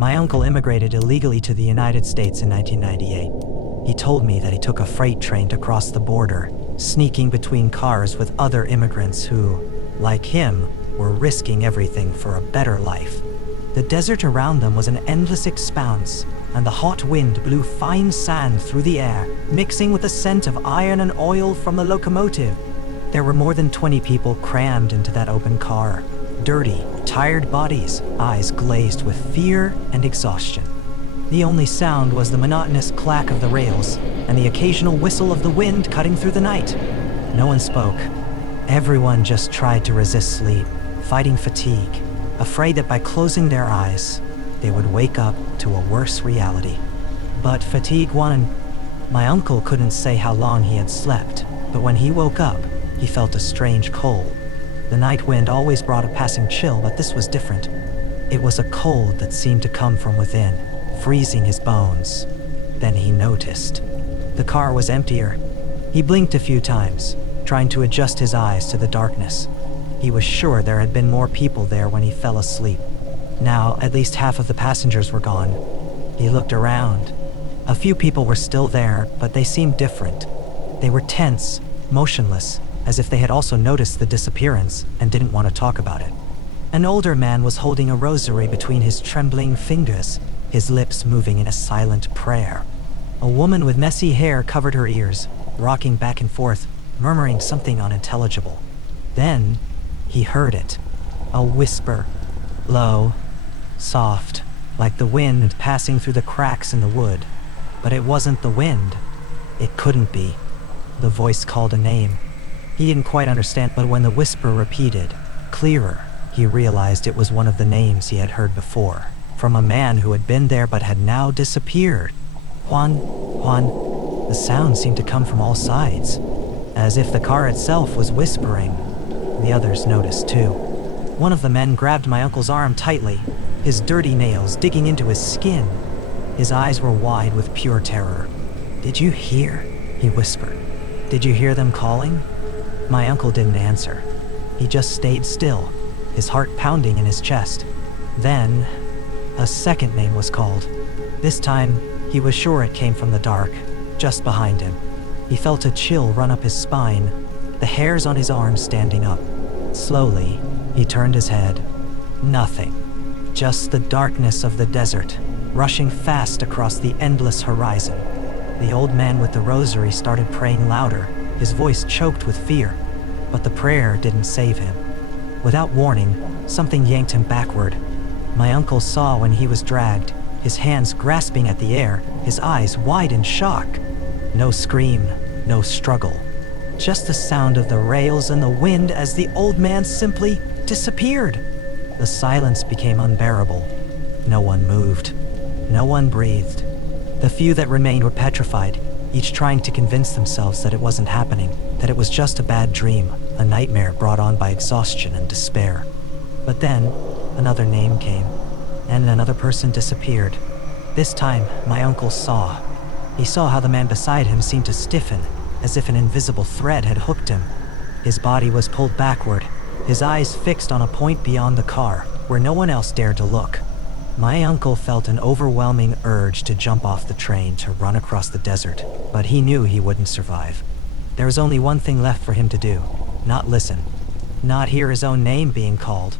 My uncle immigrated illegally to the United States in 1998. He told me that he took a freight train to cross the border, sneaking between cars with other immigrants who, like him, were risking everything for a better life. The desert around them was an endless expanse, and the hot wind blew fine sand through the air, mixing with the scent of iron and oil from the locomotive. There were more than 20 people crammed into that open car. Dirty, tired bodies, eyes glazed with fear and exhaustion. The only sound was the monotonous clack of the rails and the occasional whistle of the wind cutting through the night. No one spoke. Everyone just tried to resist sleep, fighting fatigue, afraid that by closing their eyes, they would wake up to a worse reality. But fatigue won. My uncle couldn't say how long he had slept, but when he woke up, he felt a strange cold. The night wind always brought a passing chill, but this was different. It was a cold that seemed to come from within, freezing his bones. Then he noticed. The car was emptier. He blinked a few times, trying to adjust his eyes to the darkness. He was sure there had been more people there when he fell asleep. Now, at least half of the passengers were gone. He looked around. A few people were still there, but they seemed different. They were tense, motionless, as if they had also noticed the disappearance and didn't want to talk about it. An older man was holding a rosary between his trembling fingers, his lips moving in a silent prayer. A woman with messy hair covered her ears, rocking back and forth, murmuring something unintelligible. Then, he heard it. A whisper. Low, soft, like the wind passing through the cracks in the wood. But it wasn't the wind. It couldn't be. The voice called a name. He didn't quite understand, but when the whisper repeated, clearer, he realized it was one of the names he had heard before, from a man who had been there but had now disappeared. Juan, Juan. The sound seemed to come from all sides, as if the car itself was whispering. The others noticed too. One of the men grabbed my uncle's arm tightly, his dirty nails digging into his skin. His eyes were wide with pure terror. "Did you hear?" he whispered. "Did you hear them calling?" My uncle didn't answer. He just stayed still, his heart pounding in his chest. Then, a second name was called. This time, he was sure it came from the dark, just behind him. He felt a chill run up his spine, the hairs on his arms standing up. Slowly, he turned his head. Nothing. Just the darkness of the desert, rushing fast across the endless horizon. The old man with the rosary started praying louder, his voice choked with fear. But the prayer didn't save him. Without warning, something yanked him backward. My uncle saw when he was dragged, his hands grasping at the air, his eyes wide in shock. No scream, no struggle. Just the sound of the rails and the wind as the old man simply disappeared. The silence became unbearable. No one moved. No one breathed. The few that remained were petrified, each trying to convince themselves that it wasn't happening, that it was just a bad dream, a nightmare brought on by exhaustion and despair. But then, another name came, and another person disappeared. This time, my uncle saw. He saw how the man beside him seemed to stiffen, as if an invisible thread had hooked him. His body was pulled backward, his eyes fixed on a point beyond the car, where no one else dared to look. My uncle felt an overwhelming urge to jump off the train to run across the desert, but he knew he wouldn't survive. There was only one thing left for him to do, not listen, not hear his own name being called.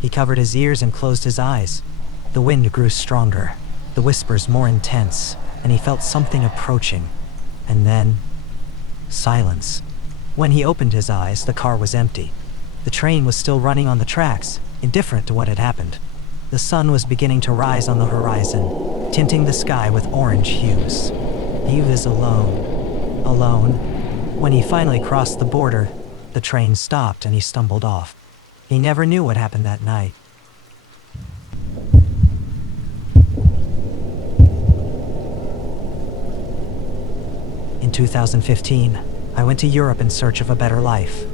He covered his ears and closed his eyes. The wind grew stronger, the whispers more intense, and he felt something approaching. And then, silence. When he opened his eyes, the car was empty. The train was still running on the tracks, indifferent to what had happened. The sun was beginning to rise on the horizon, tinting the sky with orange hues. He was alone. Alone. When he finally crossed the border, the train stopped and he stumbled off. He never knew what happened that night. In 2015, I went to Europe in search of a better life.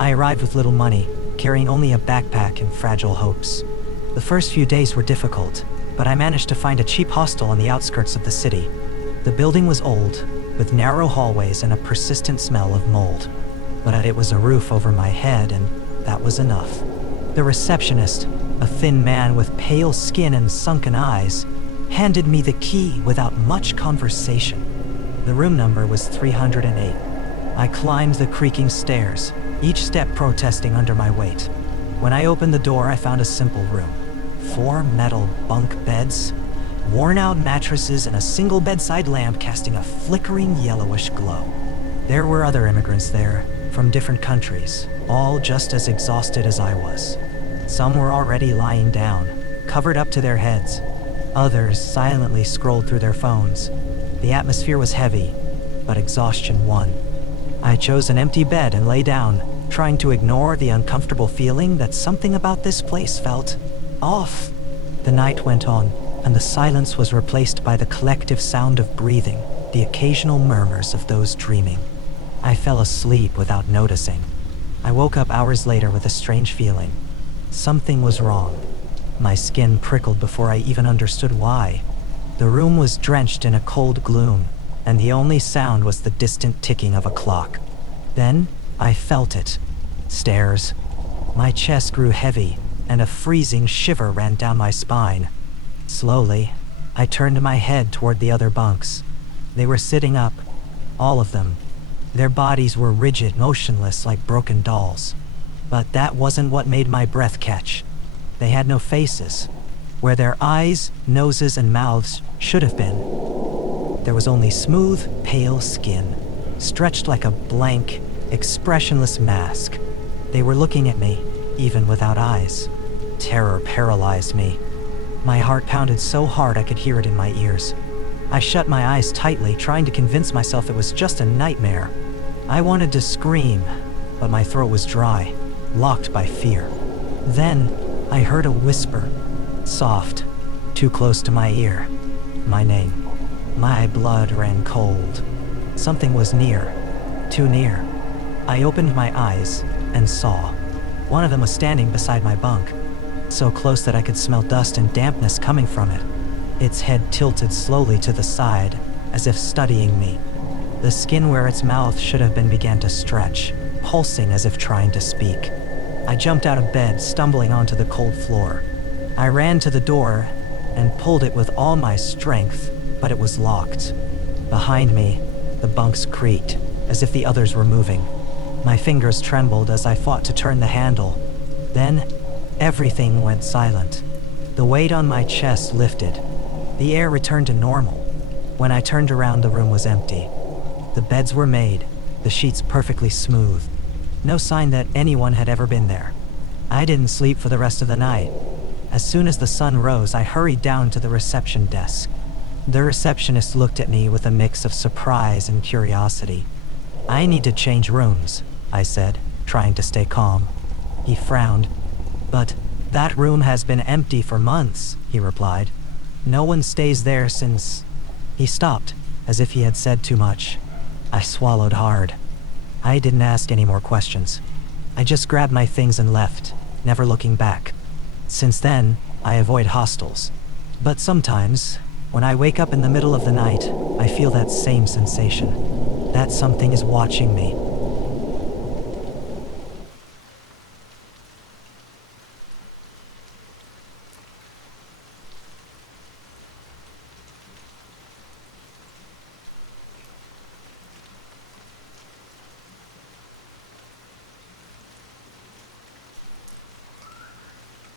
I arrived with little money, carrying only a backpack and fragile hopes. The first few days were difficult, but I managed to find a cheap hostel on the outskirts of the city. The building was old, with narrow hallways and a persistent smell of mold. But it was a roof over my head, and that was enough. The receptionist, a thin man with pale skin and sunken eyes, handed me the key without much conversation. The room number was 308. I climbed the creaking stairs, each step protesting under my weight. When I opened the door, I found a simple room. 4 metal bunk beds, worn-out mattresses, and a single bedside lamp casting a flickering yellowish glow. There were other immigrants there, from different countries, all just as exhausted as I was. Some were already lying down, covered up to their heads. Others silently scrolled through their phones. The atmosphere was heavy, but exhaustion won. I chose an empty bed and lay down, trying to ignore the uncomfortable feeling that something about this place felt off. The night went on, and the silence was replaced by the collective sound of breathing, the occasional murmurs of those dreaming. I fell asleep without noticing. I woke up hours later with a strange feeling. Something was wrong. My skin prickled before I even understood why. The room was drenched in a cold gloom, and the only sound was the distant ticking of a clock. Then I felt it. Stairs. My chest grew heavy, and a freezing shiver ran down my spine. Slowly, I turned my head toward the other bunks. They were sitting up, all of them. Their bodies were rigid, motionless like broken dolls. But that wasn't what made my breath catch. They had no faces. Where their eyes, noses, and mouths should have been, there was only smooth, pale skin, stretched like a blank, expressionless mask. They were looking at me, even without eyes. Terror paralyzed me. My heart pounded so hard I could hear it in my ears. I shut my eyes tightly, trying to convince myself it was just a nightmare. I wanted to scream, but my throat was dry, locked by fear. Then, I heard a whisper, soft, too close to my ear. My name. My blood ran cold. Something was near, too near. I opened my eyes and saw. One of them was standing beside my bunk, so close that I could smell dust and dampness coming from it. Its head tilted slowly to the side, as if studying me. The skin where its mouth should have been began to stretch, pulsing as if trying to speak. I jumped out of bed, stumbling onto the cold floor. I ran to the door and pulled it with all my strength, but it was locked. Behind me, the bunks creaked, as if the others were moving. My fingers trembled as I fought to turn the handle. Then, everything went silent. The weight on my chest lifted. The air returned to normal. When I turned around, the room was empty. The beds were made, the sheets perfectly smooth. No sign that anyone had ever been there. I didn't sleep for the rest of the night. As soon as the sun rose, I hurried down to the reception desk. The receptionist looked at me with a mix of surprise and curiosity. "I need to change rooms," I said, trying to stay calm. He frowned. "But that room has been empty for months," he replied. "No one stays there since..." He stopped, as if he had said too much. I swallowed hard. I didn't ask any more questions. I just grabbed my things and left, never looking back. Since then, I avoid hostels. But sometimes, when I wake up in the middle of the night, I feel that same sensation. That something is watching me,